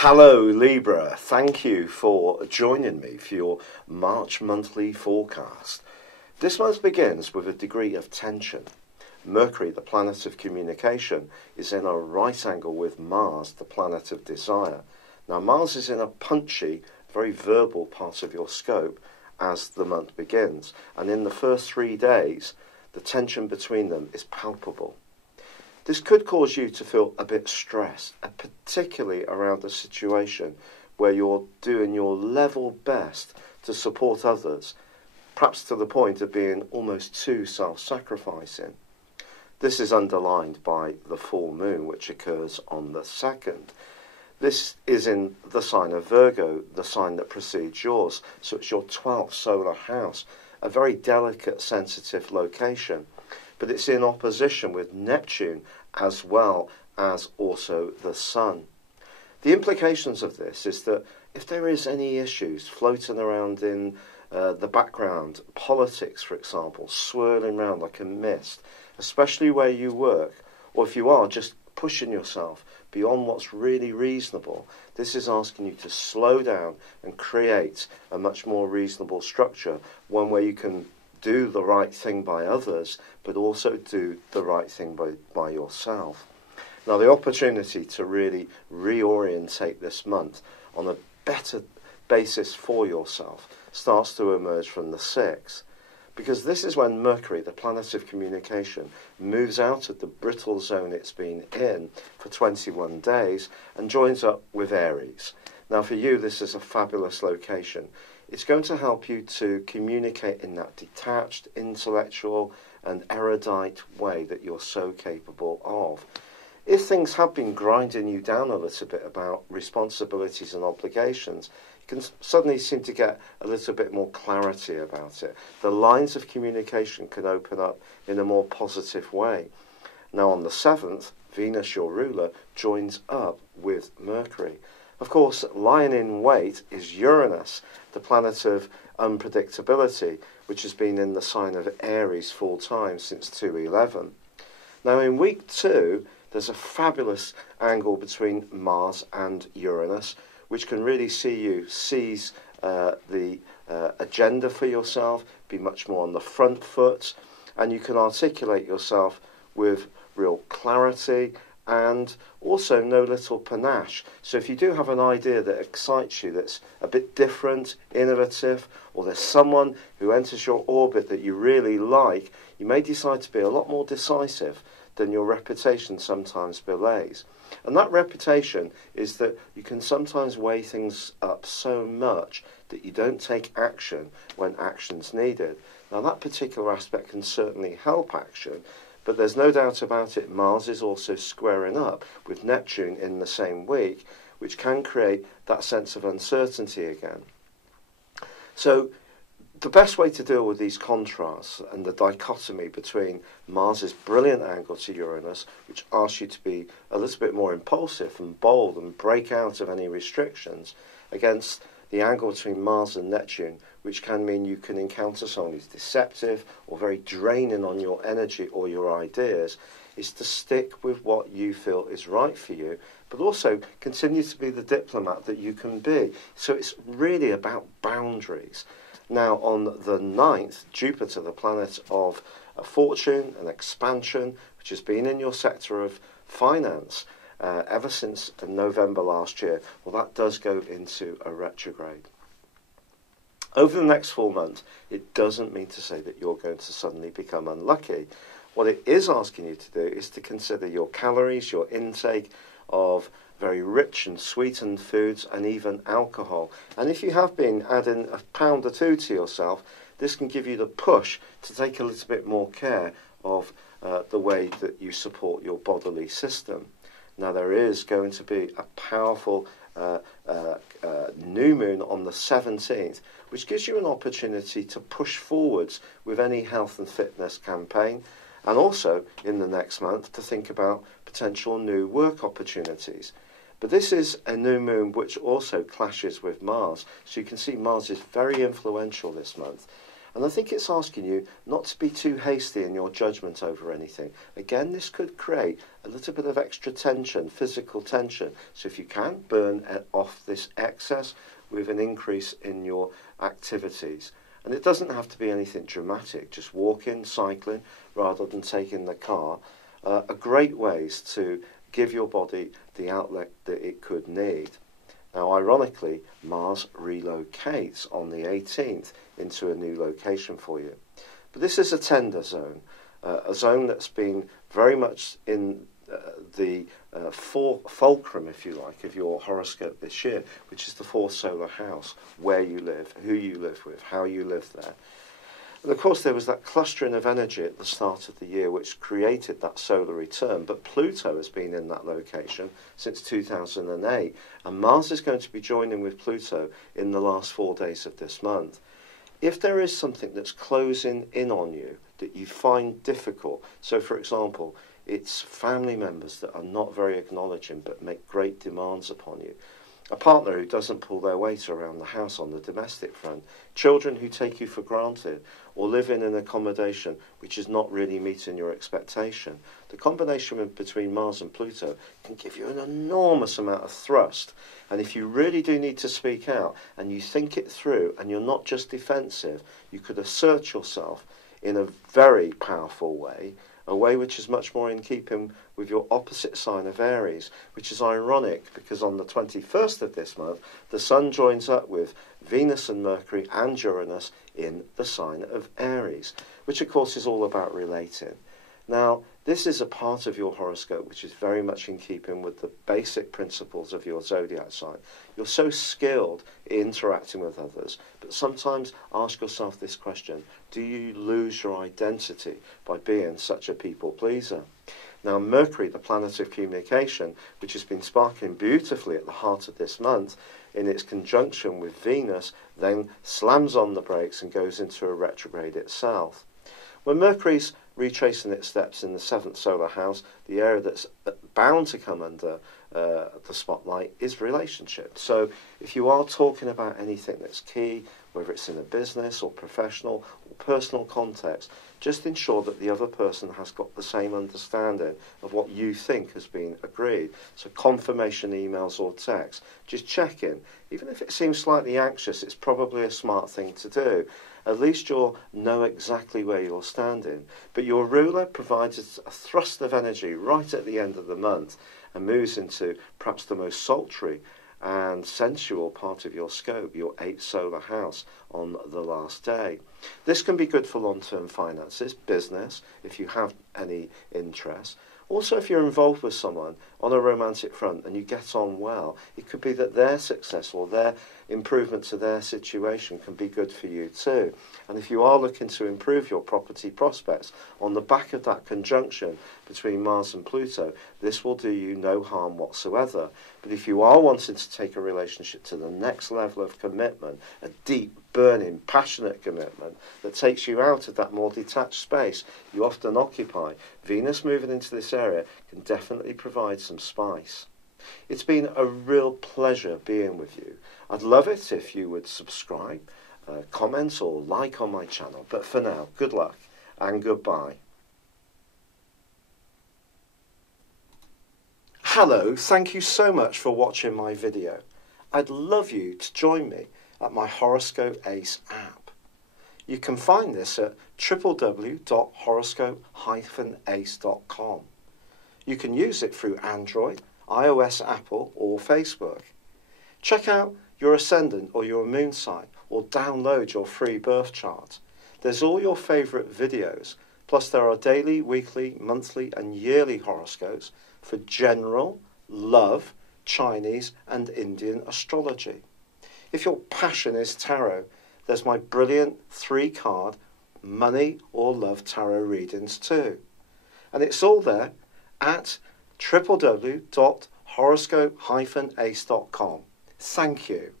Hello Libra, thank you for joining me for your March monthly forecast. This month begins with a degree of tension. Mercury, the planet of communication, is in a right angle with Mars, the planet of desire. Now Mars is in a punchy, very verbal part of your scope as the month begins, and in the first 3 days the tension between them is palpable. This could cause you to feel a bit stressed, particularly around a situation where you're doing your level best to support others, perhaps to the point of being almost too self-sacrificing. This is underlined by the full moon, which occurs on the 2nd. This is in the sign of Virgo, the sign that precedes yours, so it's your 12th solar house, a very delicate, sensitive location. But it's in opposition with Neptune as well as also the Sun. The implications of this is that if there is any issues floating around in the background, politics for example, swirling around like a mist, especially where you work, or if you are just pushing yourself beyond what's really reasonable, this is asking you to slow down and create a much more reasonable structure, one where you can do the right thing by others, but also do the right thing by yourself. Now, the opportunity to really reorientate this month on a better basis for yourself starts to emerge from the 6th, because this is when Mercury, the planet of communication, moves out of the brittle zone it's been in for 21 days and joins up with Aries. Now, for you, this is a fabulous location. It's going to help you to communicate in that detached, intellectual and erudite way that you're so capable of. If things have been grinding you down a little bit about responsibilities and obligations, you can suddenly seem to get a little bit more clarity about it. The lines of communication can open up in a more positive way. Now on the 7th, Venus, your ruler, joins up with Mercury. Of course, lying in wait is Uranus, the planet of unpredictability, which has been in the sign of Aries full time since 2/11. Now in week 2, there's a fabulous angle between Mars and Uranus, which can really see you seize the agenda for yourself, be much more on the front foot, and you can articulate yourself with real clarity and also no little panache. So if you do have an idea that excites you, that's a bit different, innovative, or there's someone who enters your orbit that you really like, you may decide to be a lot more decisive than your reputation sometimes belays. And that reputation is that you can sometimes weigh things up so much that you don't take action when action's needed. Now that particular aspect can certainly help action, but there's no doubt about it, Mars is also squaring up with Neptune in the same week, which can create that sense of uncertainty again. So the best way to deal with these contrasts and the dichotomy between Mars's brilliant angle to Uranus, which asks you to be a little bit more impulsive and bold and break out of any restrictions, against the angle between Mars and Neptune, which can mean you can encounter someone who's deceptive or very draining on your energy or your ideas, is to stick with what you feel is right for you, but also continue to be the diplomat that you can be. So it's really about boundaries. Now on the 9th, Jupiter, the planet of fortune and expansion, which has been in your sector of finance ever since November last year, well, that does go into a retrograde. Over the next full month, it doesn't mean to say that you're going to suddenly become unlucky. What it is asking you to do is to consider your calories, your intake of very rich and sweetened foods and even alcohol. And if you have been adding a pound or two to yourself, this can give you the push to take a little bit more care of the way that you support your bodily system. Now there is going to be a powerful new moon on the 17th, which gives you an opportunity to push forwards with any health and fitness campaign, and also in the next month to think about potential new work opportunities. But this is a new moon which also clashes with Mars, so you can see Mars is very influential this month. And I think it's asking you not to be too hasty in your judgment over anything. Again, this could create a little bit of extra tension, physical tension. So if you can, burn off this excess with an increase in your activities. And it doesn't have to be anything dramatic, just walking, cycling, rather than taking the car, are great ways to give your body the outlet that it could need. Now, ironically, Mars relocates on the 18th into a new location for you. But this is a tender zone, a zone that's been very much in the fulcrum, if you like, of your horoscope this year, which is the fourth solar house, where you live, who you live with, how you live there. And of course, there was that clustering of energy at the start of the year which created that solar return, but Pluto has been in that location since 2008, and Mars is going to be joining with Pluto in the last 4 days of this month. If there is something that's closing in on you that you find difficult, so for example, it's family members that are not very acknowledging but make great demands upon you, a partner who doesn't pull their weight around the house on the domestic front, children who take you for granted, or live in an accommodation which is not really meeting your expectation. The combination between Mars and Pluto can give you an enormous amount of thrust. And if you really do need to speak out and you think it through and you're not just defensive, you could assert yourself in a very powerful way, a way which is much more in keeping with your opposite sign of Aries, which is ironic because on the 21st of this month, the Sun joins up with Venus and Mercury and Uranus in the sign of Aries, which of course is all about relating. Now, this is a part of your horoscope which is very much in keeping with the basic principles of your zodiac sign. You're so skilled in interacting with others, but sometimes ask yourself this question: do you lose your identity by being such a people pleaser? Now, Mercury, the planet of communication, which has been sparkling beautifully at the heart of this month, in its conjunction with Venus, then slams on the brakes and goes into a retrograde itself. When Mercury's retracing its steps in the 7th solar house, the area that's bound to come under the spotlight is relationships. So if you are talking about anything that's key, whether it's in a business or professional or personal context, just ensure that the other person has got the same understanding of what you think has been agreed. So confirmation emails or texts, just check in. Even if it seems slightly anxious, it's probably a smart thing to do. At least you'll know exactly where you're standing. But your ruler provides a thrust of energy right at the end of the month and moves into perhaps the most sultry and sensual part of your scope, your 8th solar house, on the last day. This can be good for long-term finances, business, if you have any interest. Also, if you're involved with someone on a romantic front and you get on well, it could be that their success or their improvement to their situation can be good for you too. And if you are looking to improve your property prospects on the back of that conjunction between Mars and Pluto, this will do you no harm whatsoever. But if you are wanting to take a relationship to the next level of commitment, a deep, burning, passionate commitment that takes you out of that more detached space you often occupy, Venus moving into this area can definitely provide some spice. It's been a real pleasure being with you. I'd love it if you would subscribe, comment or like on my channel. But for now, good luck and goodbye. Hello, thank you so much for watching my video. I'd love you to join me at my Horoscope Ace app. You can find this at www.horoscope-ace.com. You can use it through Android, iOS, Apple or Facebook. Check out your ascendant or your moon sign or download your free birth chart. There's all your favourite videos, plus there are daily, weekly, monthly and yearly horoscopes for general, love, Chinese and Indian astrology. If your passion is tarot, there's my brilliant 3-card money or love tarot readings too. And it's all there at www.horoscope-ace.com. Thank you.